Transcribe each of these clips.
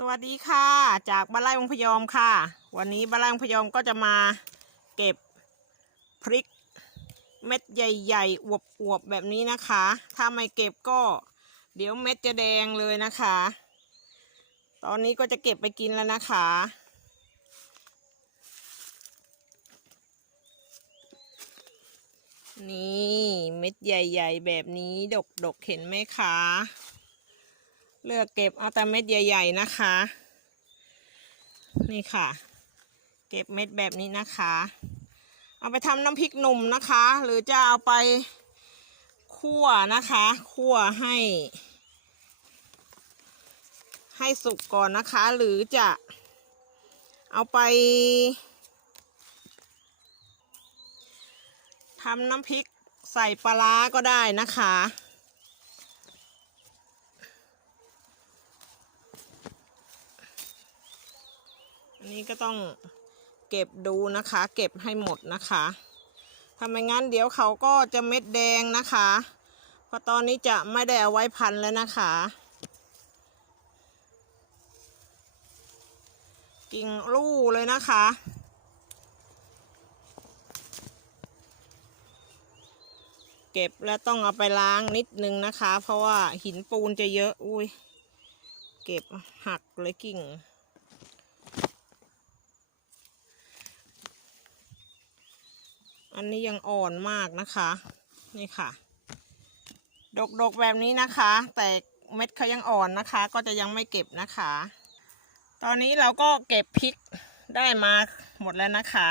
สวัสดีค่ะ จากบ้านไร่วงพยอมค่ะ วันนี้บ้านไร่วงพยอมก็จะมาเก็บพริกเม็ดใหญ่ๆอวบๆแบบนี้นะคะ ถ้าไม่เก็บก็เดี๋ยวเม็ดจะแดงเลยนะคะ ตอนนี้ก็จะเก็บไปกินแล้วนะคะ นี่เม็ดใหญ่ ๆ แบบนี้ดกๆเห็นไหมคะ เลือกเก็บเอาแต่เม็ดใหญ่ ๆนะคะ นี่ค่ะ เก็บเม็ดแบบนี้นะคะ เอาไปทำน้ำพริกหนุ่มนะคะ หรือจะเอาไปคั่วนะคะคั่วให้ ให้สุกก่อนนะคะ หรือจะเอาไปทำน้ำพริกใส่ปลาร้าก็ได้นะคะ อันนี้ก็ต้องเก็บดูนะคะ เก็บให้หมดนะคะถ้าไมงั้นเดี๋ยวเขาก็จะเม็ดแดงนะคะเพราะตอนนี้จะไม่ได้เอาไว้พันแล้วนะคะ กิ่งลู่เลยนะคะเก็บแล้วต้องเอาไปล้างนิดนึงนะคะ เพราะว่าหินปูนจะเยอะ อุ้ย เก็บหักเลยกิ่ง อันนี้ยังอ่อนมากนะคะ นี่ค่ะ ดกๆแบบนี้นะคะ แต่เม็ดเขายังอ่อนนะคะ ก็จะยังไม่เก็บนะคะ ตอนนี้เราก็เก็บพริกได้มาหมดแล้วนะคะ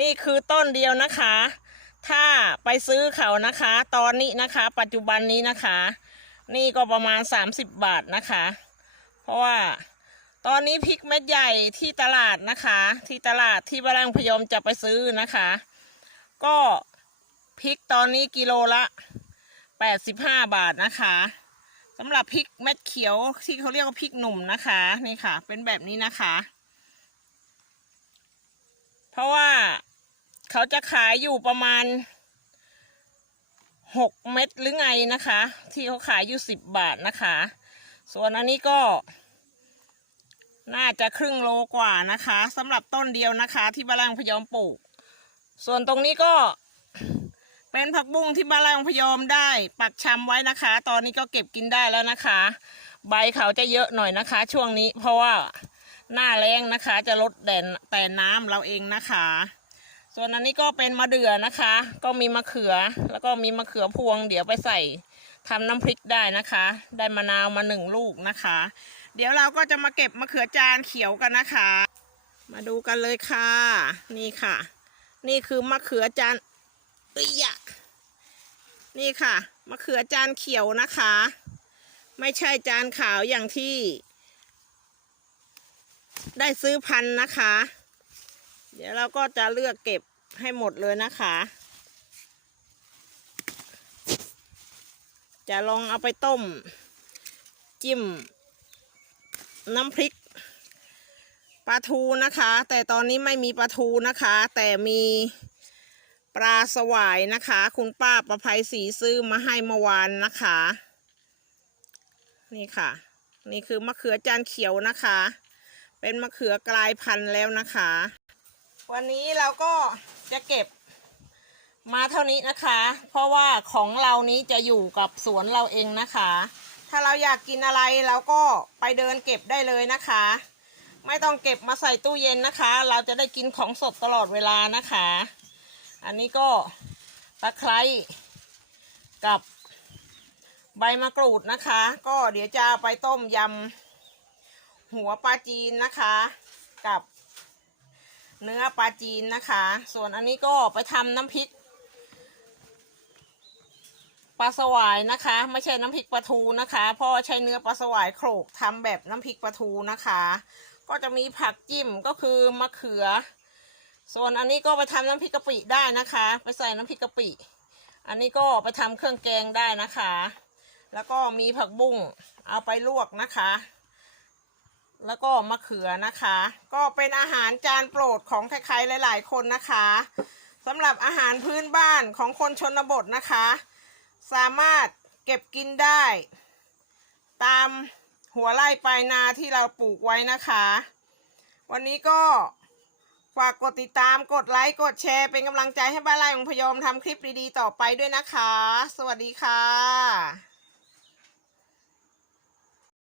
นี่คือต้นเดียวนะคะ ถ้าไปซื้อเขานะคะ ตอนนี้นะคะ ปัจจุบันนี้นะคะ นี่ก็ประมาณ 30 บาทนะคะ เพราะว่าตอนนี้พริกเม็ดใหญ่ที่ตลาดนะคะ ที่ตลาดที่บ้านพยมจะไปซื้อนะคะ ก็พริกตอนนี้กิโลละ85บห้าบาทนะคะสำหรับพริกเม็ดเขียวที่เขาเรียกว่าพริกหนุ่มนะคะนี่ค่ะ เป็นแบบนี้นะคะ เพราะว่าเขาจะขายอยู่ประมาณ6เม็ดหรือไงนะคะ ที่เขาขายอยู่10บาทนะคะ ส่วนอันนี้ก็ น่าจะครึ่งโลกว่านะคะสำหรับต้นเดียวนะคะ ที่บ้านพยอมปลูก ส่วนตรงนี้ก็ เป็นผักบุ้งที่บ้านไร่ของพยอมได้ ปักชำไว้นะคะ ตอนนี้ก็เก็บกินได้แล้วนะคะ ใบเขาจะเยอะหน่อยนะคะ ช่วงนี้เพราะว่าหน้าแรงนะคะ จะลดแดนแต่น้ำเราเองนะคะ ส่วนอันนี้ก็เป็นมะเดื่อนะคะ ก็มีมะเขือแล้วก็มีมะเขือพวง เดี๋ยวไปใส่ทำน้ำพริกได้นะคะ ได้มะนาวมาหนึ่งลูกนะคะ เดี๋ยวเราก็จะมาเก็บมะเขือจานเขียวกันนะคะ มาดูกันเลยค่ะ นี่ค่ะ นี่คือมะเขือจานเอ้ยะนี่ค่ะ มะเขือจานเขียวนะคะ ไม่ใช่จานขาวอย่างที่ ได้ซื้อพันธุ์นะคะ เดี๋ยวเราก็จะเลือกเก็บให้หมดเลยนะคะ จะลองเอาไปต้ม จิ้ม น้ำพริก ปลาทูนะคะ แต่ตอนนี้ไม่มีปลาทูนะคะ แต่มีปลาสวายนะคะ คุณป้าประภัยศรีซื้อมาให้เมื่อวานนะคะ นี่ค่ะ นี่คือมะเขือจานเขียวนะคะ เป็นมะเขือกลายพันธุ์แล้วนะคะ วันนี้เราก็จะเก็บมาเท่านี้นะคะ เพราะว่าของเรานี้จะอยู่กับสวนเราเองนะคะ ถ้าเราอยากกินอะไรเราก็ไปเดินเก็บได้เลยนะคะ ไม่ต้องเก็บมาใส่ตู้เย็นนะคะ เราจะได้กินของสดตลอดเวลานะคะ อันนี้ก็ตะไคร้กับใบมะกรูดนะคะ ก็เดี๋ยวจะไปต้มยำหัวปลาจีนนะคะ กับเนื้อปลาจีนนะคะ ส่วนอันนี้ก็ไปทำน้ำพริกปลาสวายนะคะ ไม่ใช่น้ำพริกปลาทูนะคะเพราะว่าใช้เนื้อปลาสวายโขลกทำแบบน้ำพริกปลาทูนะคะ ก็จะมีผักจิ้มก็คือมะเขือ ส่วนอันนี้ก็ไปทำน้ำพริกกะปิได้นะคะ ไปใส่น้ำพริกกะปิ อันนี้ก็ไปทำเครื่องแกงได้นะคะ แล้วก็มีผักบุ้งเอาไปลวกนะคะ แล้วก็มะเขือนะคะ ก็เป็นอาหารจานโปรดของใครๆหลาย ๆ คนนะคะสำหรับอาหารพื้นบ้านของคนชนบทนะคะ สามารถเก็บกินได้ ตาม หัวไร่ปลายนาที่เราปลูกไว้นะคะ วันนี้ก็ฝากกดติดตามกดไลค์กดแชร์เป็นกำลังใจให้บ้านไร่ของพยอมทำคลิปดีๆต่อไปด้วยนะคะ สวัสดีค่ะ